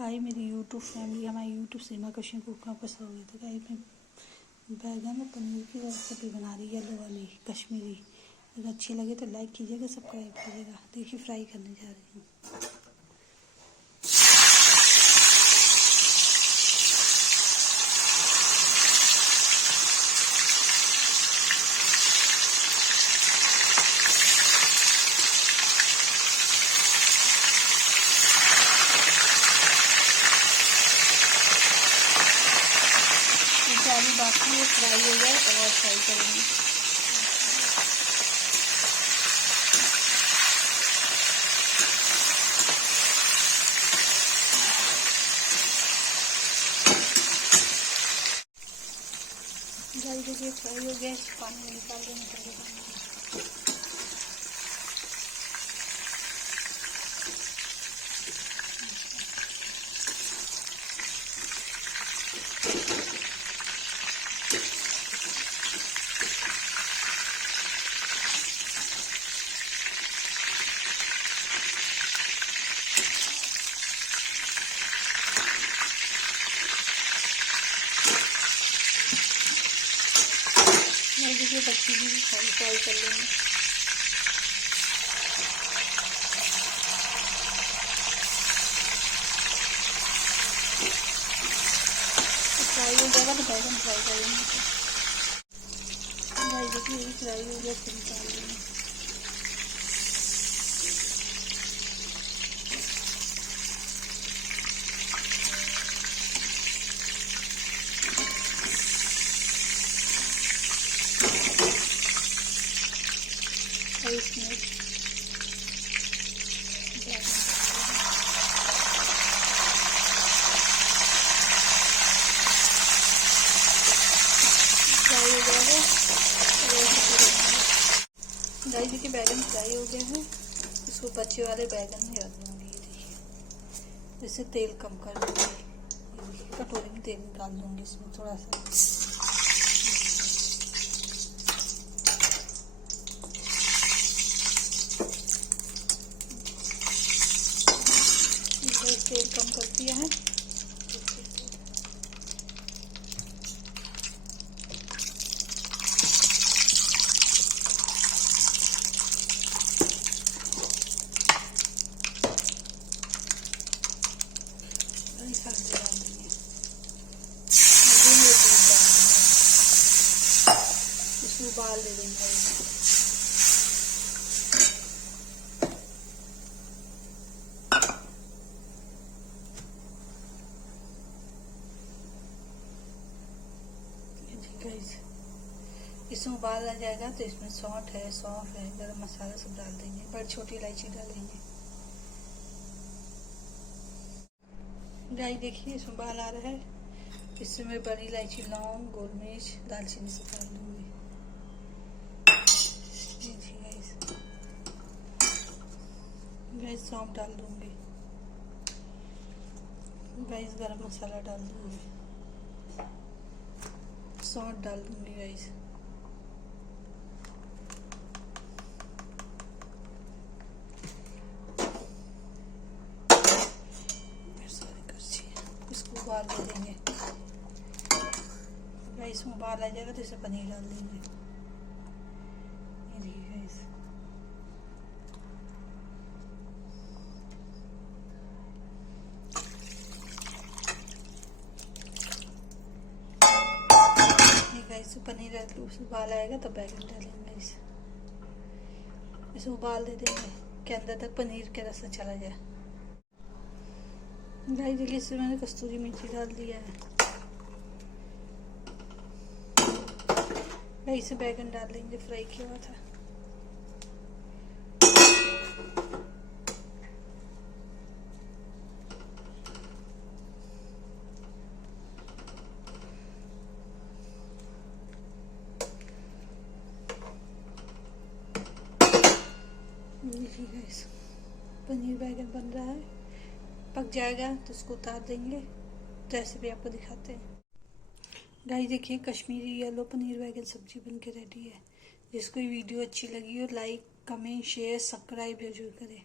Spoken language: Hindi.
हाय मेरी यूट्यूब फैमिली, हमारे यूट्यूब सीमा कश्यप को आपका स्वागत है। गाइस मैं बैगन और पनीर की रेसिपी बना रही है, येलो वाली कश्मीरी। अगर अच्छी लगे तो लाइक कीजिएगा, सब्सक्राइब कीजिएगा। देखिए फ्राई करने जा रही हूँ। आलू बाकी है, फ्राई हो जाए तो और फ्राई करेंगे। गाइस देखिए फ्राई हो गया, पानी में निकाल देंगे। देखिए बच्ची भी फ्राई कर लेंगे। फ्राई हो जाएगा तो बैगन फ्राई करेंगे। गाइस देखिए ये फ्राई हो गया, फिर निकाल देंगे। और इसमें फ्राई हो जाएगा। गाइस देखिए बैगन फ्राई हो गया है। इसको बच्चे वाले बैगन में रख दूँगी। ये देखिए इससे तेल कम कर दूँगी। कटोरी में तेल निकाल दूँगी इसमें थोड़ा सा। तेल कम कर दिया है। हल्दी डाल देंगे, हल्दी में दूध डाल देंगे, इसको उबाल दे देंगे। इसमें उबाल आ जाएगा तो इसमें सौंठ है, सौंफ है, गरम मसाला सब डाल देंगे। बड़ी छोटी इलायची डालेंगे। गाइस देखिए इसमें उबाल आ रहा है। इसमें बड़ी इलायची, लौंग, गोल मिर्च, दालचीनी सब डाल दूंगी। गाइस सौंफ डाल दूंगी। गाइस गरम मसाला डाल दूंगी, सौंठ डाल दूंगी। गाइस इसको उबाल दे देंगे। गाइस में उबाल आ जाएगा तो इसे पनीर डाल देंगे। ये देखिए गाइस पनीर उबाल आएगा तो बैगन डालेंगे। इसे उबाल दे देंगे कि अंदर तक पनीर का रस चला जाए। गाइस देखिए इसमें मैंने कस्तूरी मेथी डाल दिया है। गाइस इसे बैगन डाल देंगे, फ्राई किया हुआ था। देखिए गाइस पनीर बैगन बन रहा है। पक जाएगा तो इसको उतार देंगे। रेसिपी आपको दिखाते हैं। गाइस देखिए कश्मीरी येलो पनीर बैगन सब्जी बन के रेडी है। जिसको ये वीडियो अच्छी लगी हो लाइक, कमेंट, शेयर, सब्सक्राइब जरूर करें।